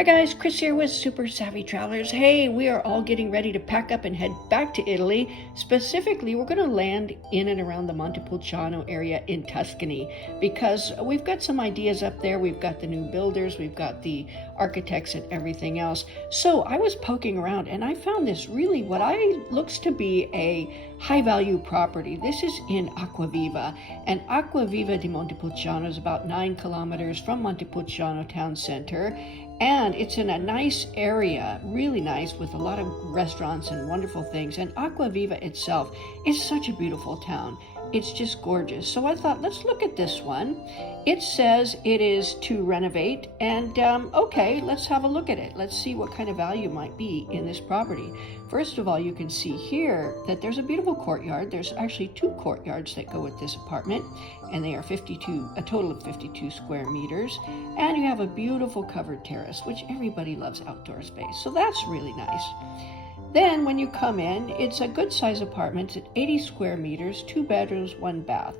Hi guys, Chris here with Super Savvy Travelers. Hey, we are all getting ready to pack up and head back to Italy. Specifically, we're going to land in and around the Montepulciano area in Tuscany because we've got some ideas up there. We've got the new builders, we've got the architects and everything else. So I was poking around and I found this really what looks to be a high value property. This is in Acquaviva, and Acquaviva di Montepulciano is about 9 kilometers from Montepulciano town center. And it's in a nice area, really nice, with a lot of restaurants and wonderful things. And Acquaviva itself is such a beautiful town. It's just gorgeous. So I thought, let's look at this one. It says it is to renovate. And okay, let's have a look at it. Let's see what kind of value might be in this property. First of all, you can see here that there's a beautiful courtyard. There's actually 2 courtyards that go with this apartment, and they are a total of 52 square meters. And you have a beautiful covered terrace, which everybody loves outdoor space. So that's really nice. Then when you come in, it's a good size apartment at 80 square meters, 2 bedrooms, 1 bath.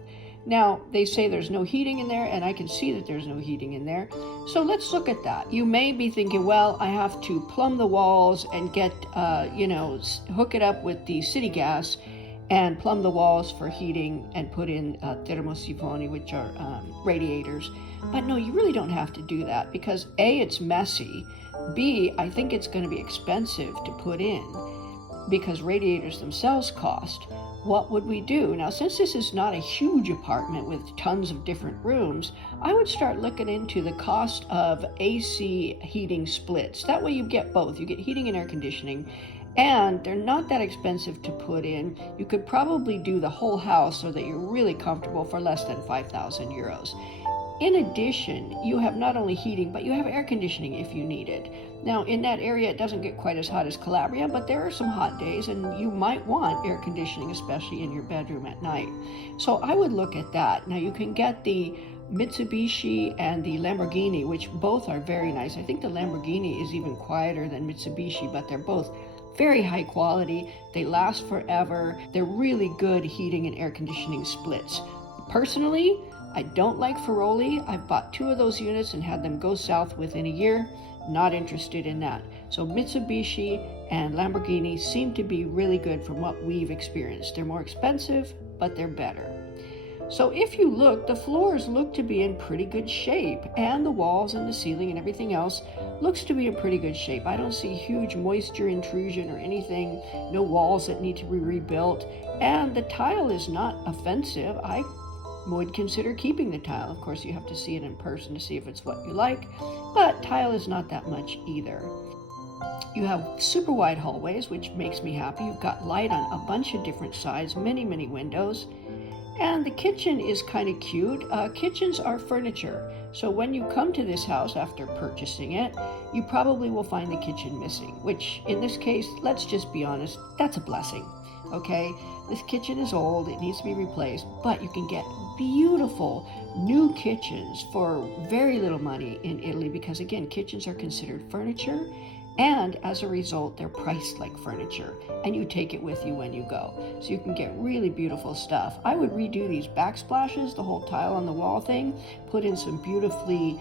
Now, they say there's no heating in there, and I can see that there's no heating in there. So let's look at that. You may be thinking, well, I have to plumb the walls and get, hook it up with the city gas and plumb the walls for heating and put in termosifoni, which are radiators. But no, you really don't have to do that because A, it's messy. B, I think it's going to be expensive to put in because radiators themselves cost. What would we do? Now, since this is not a huge apartment with tons of different rooms, I would start looking into the cost of AC heating splits. That way you get both. You get heating and air conditioning, and they're not that expensive to put in. You could probably do the whole house so that you're really comfortable for less than 5,000 euros. In addition, you have not only heating, but you have air conditioning if you need it. Now, in that area, it doesn't get quite as hot as Calabria, but there are some hot days, and you might want air conditioning, especially in your bedroom at night. So I would look at that. Now, you can get the Mitsubishi and the Lamborghini, which both are very nice. I think the Lamborghini is even quieter than Mitsubishi, but they're both very high quality. They last forever. They're really good heating and air conditioning splits. Personally, I don't like Ferroli. I've bought 2 of those units and had them go south within a year. Not interested in that. So Mitsubishi and Lamborghini seem to be really good from what we've experienced. They're more expensive, but they're better. So if you look, the floors look to be in pretty good shape, and the walls and the ceiling and everything else looks to be in pretty good shape. I don't see huge moisture intrusion or anything, no walls that need to be rebuilt, and the tile is not offensive. I would consider keeping the tile. Of course, you have to see it in person to see if it's what you like, but tile is not that much either. You have super wide hallways, which makes me happy. You've got light on a bunch of different sides, many windows. And the kitchen is kind of cute. Kitchens are furniture. So when you come to this house after purchasing it, you probably will find the kitchen missing, which in this case, let's just be honest, that's a blessing. Okay, this kitchen is old, it needs to be replaced, but you can get beautiful new kitchens for very little money in Italy because, again, kitchens are considered furniture, and as a result, they're priced like furniture, and you take it with you when you go. So you can get really beautiful stuff. I would redo these backsplashes, the whole tile on the wall thing, put in some beautiful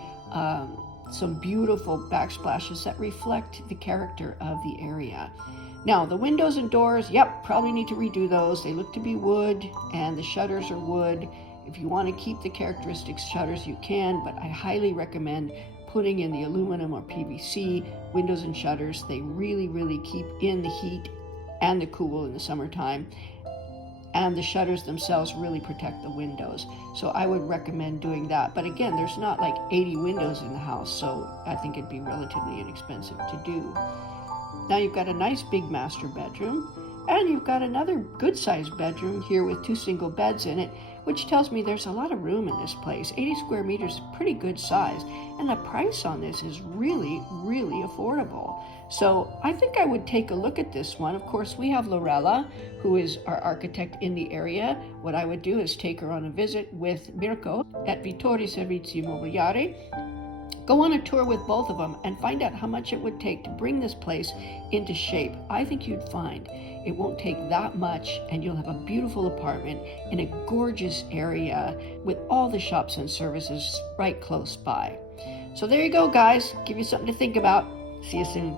backsplashes that reflect the character of the area. Now, the windows and doors, yep, probably need to redo those. They look to be wood, and the shutters are wood. If you want to keep the characteristic shutters, you can, but I highly recommend putting in the aluminum or PVC windows and shutters. They really keep in the heat and the cool in the summertime. And the shutters themselves really protect the windows. So I would recommend doing that. But again, there's not like 80 windows in the house, so I think it'd be relatively inexpensive to do. Now you've got a nice big master bedroom, and you've got another good-sized bedroom here with 2 single beds in it, which tells me there's a lot of room in this place. 80 square meters is pretty good size, and the price on this is really affordable. So I think I would take a look at this one. Of course, we have Lorella, who is our architect in the area. What I would do is take her on a visit with Mirko at Vittori Servizi Immobiliari. Go on a tour with both of them and find out how much it would take to bring this place into shape. I think you'd find it won't take that much, and you'll have a beautiful apartment in a gorgeous area with all the shops and services right close by. So there you go, guys. Give you something to think about. See you soon.